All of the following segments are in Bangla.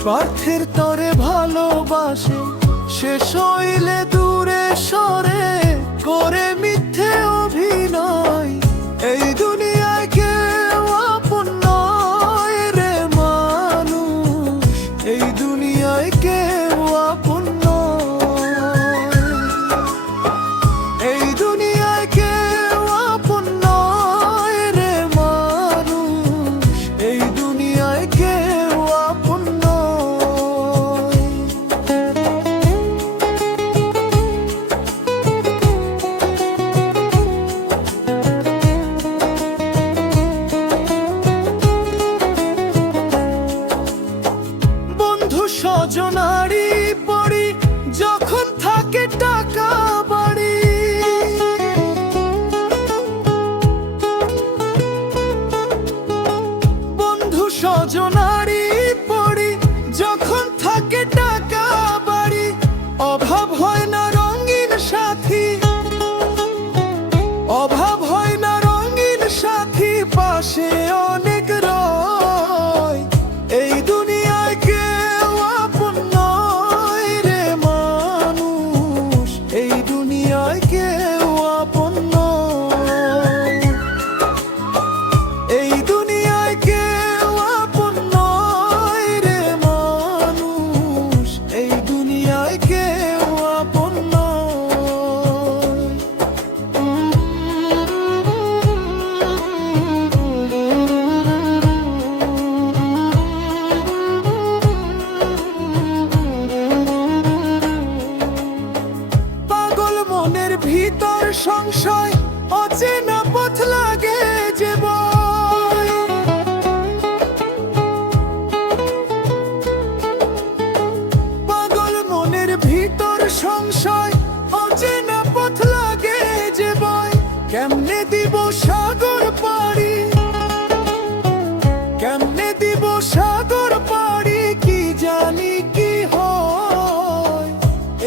স্বার্থের তরে ভালোবাসে, শেষ হইলে দূরে সরে করে মিথ্যে অভিনয়। এই দুনিয়ায় কেউ আপন নয় রে মানুষ, এই দুনিয়ায় কেউ আপন নয়, এই দুনিয়ায় কেউ আপন নয় রে মানুষ, এই দুনিয়ায় কেউ আপন নয়। বন্ধু স্বজনারি পড়ি যখন থাকে টাকা বাড়ি, বন্ধু স্বজনারি পড়ি যখন থাকে টাকা বাড়ি, অভাব হয় না রঙিন সাথী, অভাব হয় না রঙিন সাথী, পাশে অনেক রয়। এই দুনিয়ায় কেউ আপন নয় রে মানুষ, এই দুনিয়ায় কেউ আপন নয়, এই দুনিয়ায় কেউ আপন নয় রে মানুষ, এই দুনিয়ায় কেউ আপন নয়। পাগল মনের ভিতর সংশয়, অচেনা পথ লাগে যে ভয়। পাগল মনের ভিতর সংশয়, অচেনা পথ লাগে যে ভয়। কেমনে দিব সাগর পাড়ি, কেমনে দিব সাগর পাড়ি, কি জানি কি হয়।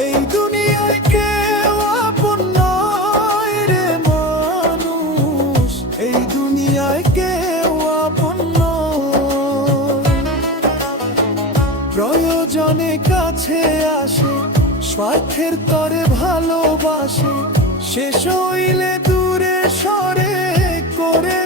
এই দুনিয়ায় কেউ আপন নয় রে মানুষ, এই দুনিয়ায় কেউ আপন নয়। প্রয়োজনে কাছে আসে, স্বার্থের তরে ভালোবাসে, শেষ হইলে দূরে সরে করে